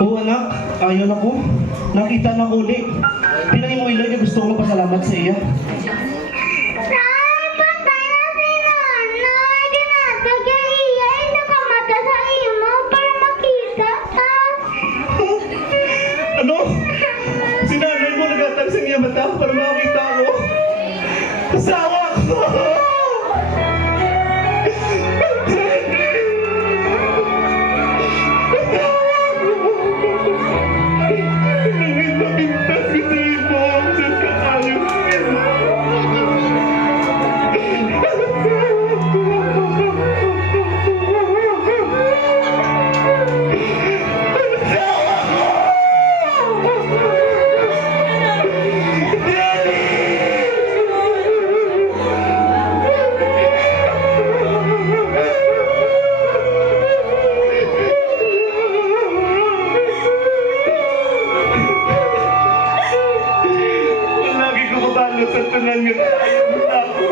Oo anak, ayon ako. Nakita na ko uli. Pinay mo iloy na gusto ko pasalamat sa iya. Nay, patay na si nanay. Ginatag yung iya. Nakamata sa imo para makita ta. Ano? Si nanay mo nagatag sa iya mata para makita ko. Asawa ko! Lagi ko mabalo sa tunan nga ayaw mo sa ako.